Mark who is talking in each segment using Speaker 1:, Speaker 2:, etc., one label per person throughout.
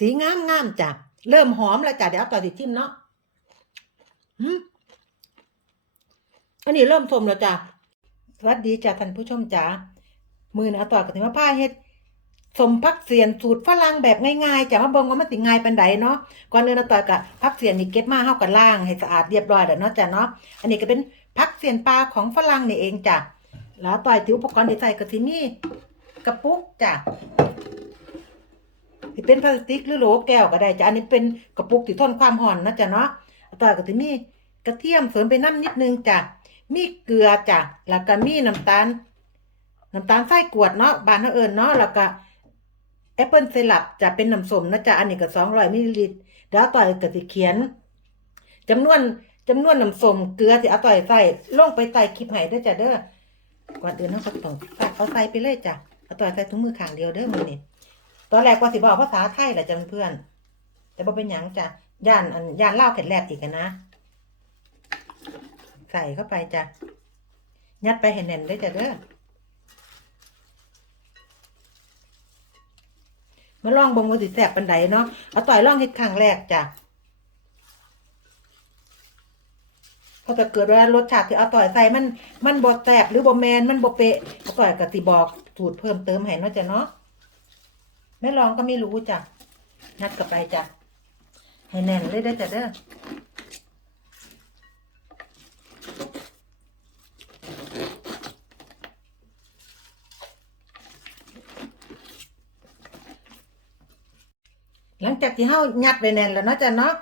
Speaker 1: สีงามงามจ้ะ เริ่มหอมแล้วจ้ะเดี๋ยวเอาต่อติทิมเนาะอันนี้เริ่มสมแล้วจ้ะ สวัสดีจ้ะท่านผู้ชมจ้ะ มือนะเอาต่อกับถึงว่าผ้าเฮ็ดสมพักเสียนสูตรฝรั่งแบบง่ายๆจ้ะมาเบิ่งว่ามันสิง่ายปานใดเนาะก่อนอื่นเอาต่อกับพักเสียนนี่เก็บมาเฮากันล้างให้สะอาดเรียบร้อยแล้วเนาะจ้ะเนาะอันนี้ก็เป็นพักเสียนปลาของฝรั่งนี่เองจ้ะแล้วต่อยที่อุปกรณ์ที่ใส่ก็สิมีกระปุกจ้ะ ที่เป็นพลาสติกหรือโหลแก้วก็ได้จ้ะอันนี้เป็นกระปุกที่ทนความร้อนนะจ๊ะเนาะต่อก็จะมีกระเทียมเสริมไปน้ำนิดนึงจ้ะมีเกลือจ้ะแล้วก็มีน้ำตาลน้ำตาลไส้กวดเนาะบานเอิญเนาะแล้วก็แอปเปิลไซรัปจะเป็นน้ำส้มนะจ๊ะอันนี้ก็200มิลลิลิตรเดี๋ยวต่อยก็สิเขียนจำนวนจำนวนน้ำส้มเกลือที่เอาต่อยใส่ลงไปใต้คลิปให้ด้อจ้ะเด้อก่อนอื่นเฮาก็ต้องเอาใส่ไปเลยจ้ะเอาต่อยใส่ถุงมือข้างเดียวเด้อมือนี้ ตอนแรกว่าสิบอกภาษาไทยแหละจ้ะเพื่อนๆแต่บ่เป็นหยังจ้ะย่านอันย่านเล่าวแข็ดแรกอีกนะ ใส่เข้าไปจ้ะยัดไปให้แน่นเลยจ้ะเด้อมาลองบ่งวสิแซ่บปานใดเนาะเอาต่อยลองเฮ็ดครั้งแรกจ้ะเพราะเกิดว่ารสชาติที่เอาต่อยใส่มันมันบ่แซ่บหรือบ่แมนมันบ่เปะเอาต่อยก็สิบอกสูตรเพิ่มเติมให้เนาะจ้ะเนาะ แม่ลองก็ไม่รู้จ้ะนัดกลับไปจ้ะให้แน่นเลยได้จ้ะเด้อหลังจากที่เฮายัดไว้แน่นแล้วเนาะจ้ะเนาะ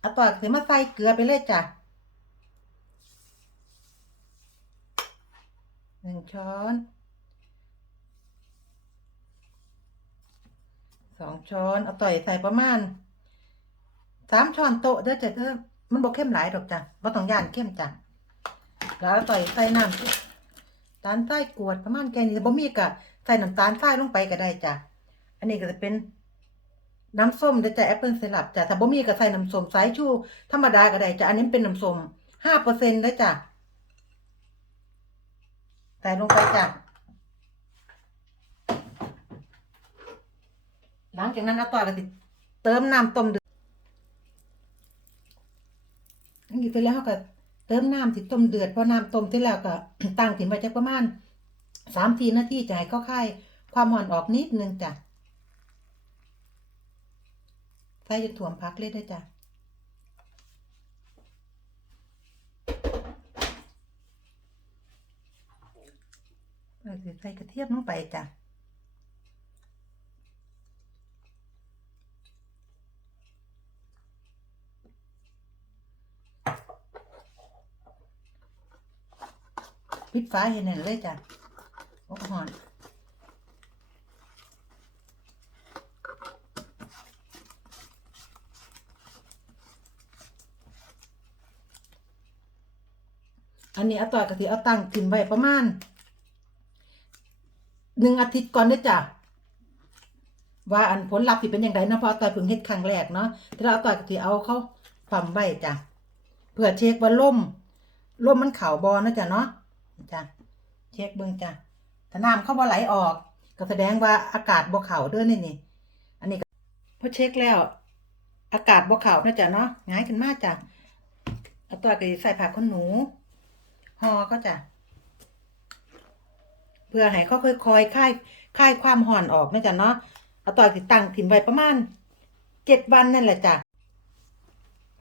Speaker 1: เอาต่อสิมาใส่เกลือไปเลยจ้ะหนึ่งช้อน สองช้อนเอาต่อยใส่ประมาณสามช้อนโต๊ะเด้อจ้ะเด้อมันบ่เข้มหลายดอกจ้ะบ่ต้องย่านเข้มจ้ะแล้วเอาต่อยใส่น้ำตาลทรายกวดประมาณแค่นี้แต่บ่มีก็ใส่น้ำตาลทรายลงไปก็ได้จ้ะอันนี้ก็จะเป็นน้ำส้มเด้อจ้ะแอปเปิลไซรัปจ้ะถ้าบ่มีก็ใส่น้ำส้มสายชูธรรมดาก็ได้จ้ะอันนี้เป็นน้ำส้มห้าเปอร์เซ็นต์เด้อจ้ะใส่ลงไปจ้ะ หลังจากนั้นเอาต่อยก็ติเติมน้ำต้มเดือดอันนี้ไปแล้วก็เติมน้ำที่ต้มเดือดพอน้ำต้มที่แล้วก็ตั้งถิ่นไว้จักประมาณสามทีนาทีจะให้เข้าค่ายความหอนออกนิดนึงจ้ะใส่จนถ่วมพักเลยได้จ้ะใส่กระเทียมลงไปจ้ะ ปิดฟ้าเห็นนั่นเลยจ้ะโอ้หอนอันนี้เอาต่อยกะทิเอาตั้งกินไว้ประมาณหนึ่งอาทิตย์ก่อนเด้จ้ะว่าอันผลลัพธ์ที่เป็นอย่างไรนะเพราะเอาต่อยเพิ่งเฮ็ดครั้งแรกเนาะแต่เราเอาต่อยกะทิเอาเข้าปั๊มไว้จ้ะเพื่อเช็คว่าลมลมมันเข่าบอนะจ้ะเนาะ จ้ะเช็คเบิ่งจ้ะถ้าน้ำเข้าบ่ไหลออก ก็แสดงว่าอากาศบ่เข้าเด้อนี่นี่ อันนี้ก็พอเช็คแล้ว อากาศบ่เข้านะจ๊ะเนาะง่ายขึ้นมากจ้ะเอาตัวก็ใส่ผักขนหนูห่อก็จ้ะเพื่อให้เขาค่อยๆคลายคลายความห่อนออกนะจ๊ะเนาะเอาตัวสิดตั้งถิ่นไว้ประมาณเจ็ดวันนั่นแหละจ้ะ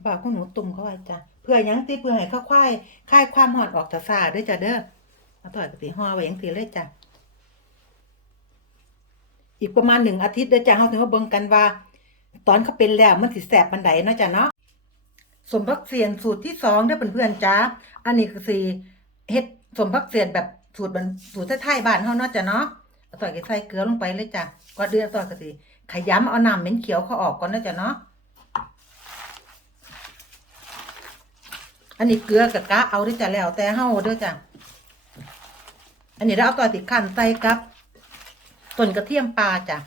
Speaker 1: ผักขนหนูตุ่มเข้าไว้จ้ะเพื่อยังติเพื่อให้เขาคลายคลายความหอนออกจากซาด้วยจ้ะเด้อเอาถอยกระทิห่อไว้ย่างทีเลยจ้ะอีกประมาณหนึ่งอาทิตย์เด้อจ้ะเฮาถึงมาเบิ่งกันว่า ตอนเขาเป็นแล้วมันสิแสบปานใดเนาะจ้ะเนาะสมพักเสียนสูตรที่สองเด้อเพื่อนๆจ้าอันนี้ก็สิเฮ็ดสมพักเสียนแบบสูตรบันสูตรไทยๆบ้านเฮาเนาะจ้ะเนาะเอาต่อยก็ใส่เกลือลงไปเลยจ้ะก่อนเดือนต่อยก็สิขยำเอาน้ำเหม็นเขียวเขาออกก่อนเนาะจ้ะเนาะ อันนี้เกลือกับกะเอาได้จ้ะแล้วแต่เฮาเด้อจ้ะอันนี้เราเอาตัวติขันใส่กับต้นกระเทียมปลาจ้ะ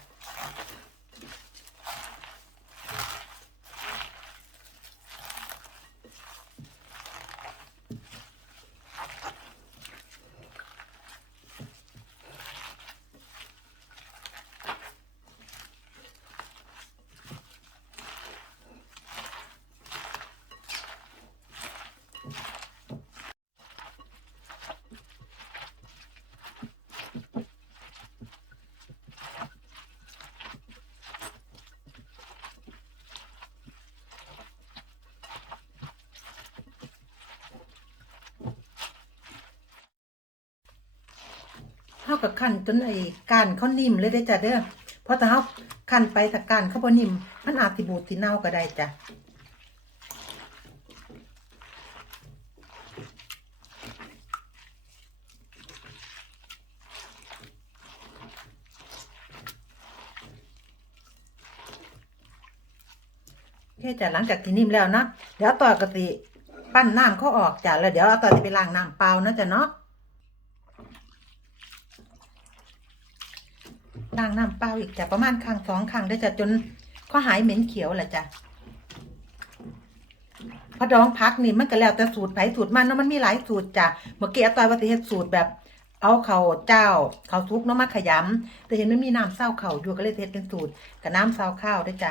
Speaker 1: ากับขั้นจนไอ้ก้านเขานิ่มเลยได้จ้ะเด้อเพราะถ้าเฮาขั้นไปถ้าก้านเขาบ่นิ่มมันอาจสิบูดสิเน่าก็ได้จ้ะแค่จะหลังจากที่นิ่มแล้วนะเดี๋ยวต่อกะติปั้นน้ำเขาออกจ้ะแล้วเดี๋ยวเอาต่อสิไปล้างน้ำเปล่านะจ้ะเนาะ ล้างน้ำเปล่าอีกจ้ะประมาณครั้งสองครั้งได้จ้ะจนเขาหายเหม็นเขียวแหละจ้ะพอดองพักนี่มันก็แล้วแต่สูตรไผสูตรมันเนาะมันมีหลายสูตรจ้ะเมื่อกี้อาตอยว่าสิเฮ็ดสูตรแบบ เอาเขาเจ้าเขาวซุกเนาะมาขยำแต่เห็นมันมีน้ำเศร้าเข่าอยู่ก็เลยเฮ็ดเป็นสูตรกับน้ำเศร้าข้าวได้จ้ะ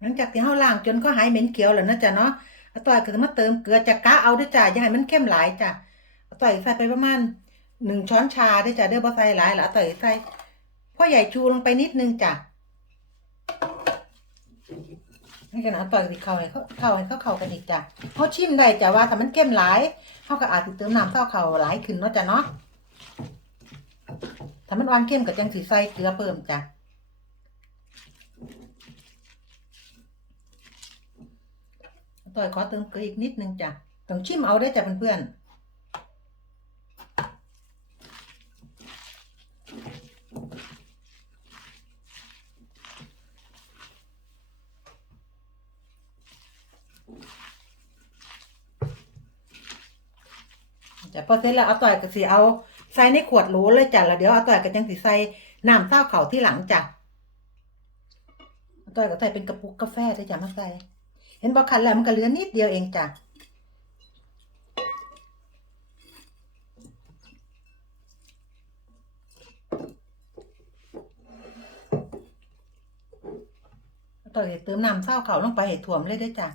Speaker 1: หลังจากที่เฮาล้างจนเขาหายเหม็นเขียวแล้วนะจ้ะเนาะอาตอยก็จะมาเติมเกลือจากกะเอาได้จ้ะอย่าให้มันเข้มหลายจ้ะอาตอยใส่ไปประมาณ หนึ่งช้อนชาได้จ้ะเด้อบ่ใส่หลายละใส่ใส่พ่อใหญ่ชูลงไปนิดนึงจ้ะให้กันเอาต่อยสิเข้าให้เขาเข้าให้เขาเข้ากันอีกจ้ะเขาชิมได้จ้ะว่าถ้ามันเข้มหลายเขาก็อาจสิเติมน้ำเต้าเข่าหลายขึ้นเนาะจ้ะเนาะถ้ามันอ่อนเข้มก็จังสิใส่เกลือเพิ่มจ้ะต่อยขอเติมเกลืออีกนิดนึงจ้ะต้องชิมเอาได้จ้ะเพื่อนๆ จ้ะพอเสร็จแล้วเอาต่อยก็สิเอาใส่ในขวดโหลเลยจ้ะแล้วเดี๋ยวเอาต่อยก็จังสิใส่น้ำเต้าเขาที่หลังจ้ะเอาต่อยก็ใส่เป็นกระปุกกาแฟได้จ้ะมาใส่เห็นบอกคันแล้วมันก็เหลือนิดเดียวเองจ้ะต่อยเติมน้ำเต้าเขาลงไปให้ถ่วมเลยเด้วยจ้ะ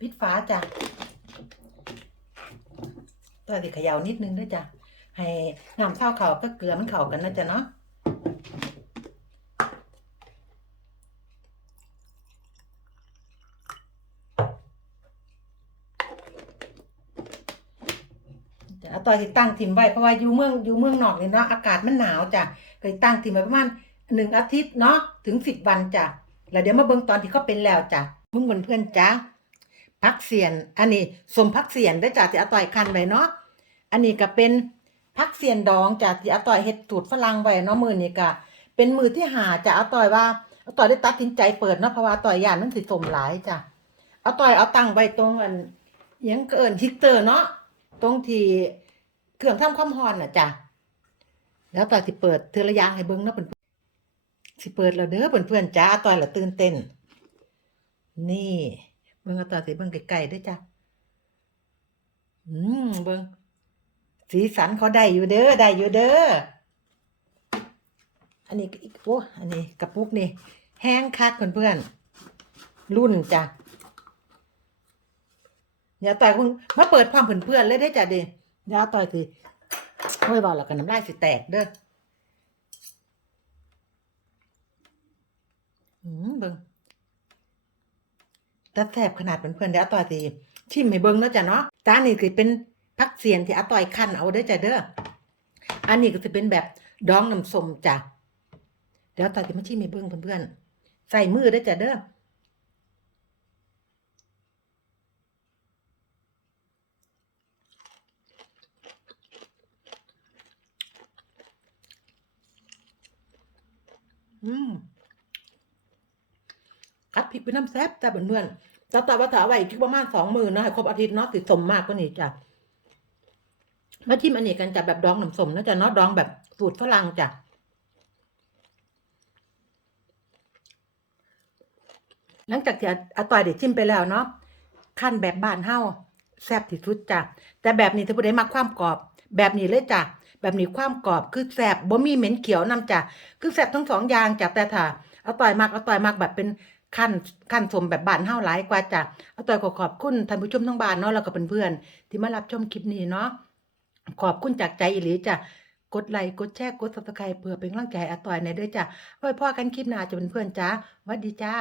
Speaker 1: ปิดฝา จ้ะตัวสิเขยาวนิดนึงด้วยจ้ะ ให้น้ำเศร้าเข่าก็เกลือมันเข่ากันนะจ๊ะเนาะจ้ะเอาต่อยสิตั้งถิ่มไว้เพราะว่าอยู่เมืองอยู่เมืองนอกเนี่ยเนาะอากาศมันหนาวจ้ะก็สิตั้งถิ่มไว้ประมาณหนึ่งอาทิตย์เนาะถึงสิบวันจ้ะแล้วเดี๋ยวมาเบิ่งตอนที่เขาเป็นแล้วจ้ะเพิ่งเพื่อนๆจ้ะ พักเสียน อันนี้สมพักเสียนได้จากที่อาต่อยคันไว้เนาะ อันนี้ก็เป็นพักเสียนดองจากที่อาต่อยเฮ็ดสูตรฝรั่งไว้เนาะมือนี้ก็เป็นมือที่หาจะอาต่อยว่าอาต่อยได้ตัดสินใจเปิดเนาะเพราะว่าอต่อยย่านมันสิสมหลายจ้ะอาต่อยเอาตังไว้ตรงอันยังเกินฮิตเตอร์เนาะตรงที่เครื่องทำความร้อนน่ะจ้ะแล้วต่อยสิเปิดเทือระยางให้เบิ่งเนาะเพิ่อนสิเปิดแล้วเด้อเพื่อนๆจ้าอาต่อยละตื่นเต้นนี่ บิ่งเอาต่อสิเบิ่งไกลๆด้วยจ้ะอืมเบิ่งสีสันเขาได้อยู่เด้อได้อยู่เด้ออันนี้อีกโอ้อันนี้กระปุกนี่แห้งคักเพื่อนๆรุ่นจ้ะเดี๋ยวต่อยคุณมาเปิดความเพื่อนๆเลยได้จ้ะเด้เดี๋ยวต่อยสิโอ้ยบอกแล้วกันน้ำลายสิแตกเด้ออืมเบิ่ง แต่แซ่บขนาดเพื่อนๆเดี๋ยวอาต่อยสิชิมให้เบิ่งเนาะจ้ะเนาะจานนี้คือเป็นพักเสียนที่อาต่อยคั่นเอาเด้อจ้ะเด้ออันนี้ก็จะเป็นแบบดองน้ำส้มจ้ะเดี๋ยวต่อยจะมาชิมให้เบิ่งเพื่อนๆใส่มือเด้จ้ะเด้ออืม คัดพริกเป็นน้ำแซ่บจ้ะเพื่อนๆจะต่อว่าถาไว้อีกประมาณสองหมือเนาะให้ครบอาทิตย์เนาะสิสมมากกว่านี้จ้ะมาชิมอันนี้กันจ้ะแบบดองน้ำสมนะจ้ะเนาะดองแบบสูตรฝรั่งจ้ะหลังจากที่อาต่อยได้ชิมไปแล้วเนาะขั้นแบบบ้านเฮาแซ่บที่สุดจ้ะแต่แบบนี้ถ้าผู้ใดมักความกรอบ แบบนี้เลยจ้ะแบบนี้ความกรอบคือแซ่บบ่มีเหม็นเขียวนำจ้ะคือแซ่บทั้งสองอย่างจ้ะแต่ถ้าอาต่อยมักอาต่อยมักแบบเป็น ขั้นขั้นสมแบบบานเฮาหลายกว่าจ้ะอาต่อยขอขอบคุณท่านผู้ชมทั้งบ้านเนาะแล้วก็เพื่อนๆที่มารับชมคลิปนี้เนาะขอบคุณจากใจอีหลีจ้ะกดไลค์กดแชร์กดซับสไครป์เพื่อเป็นกำลังใจอาต่อยในเด้อจ้ะไว้พอกันคลิปหน้าจะเป็นเพื่อนจ้าวัดดีจ้า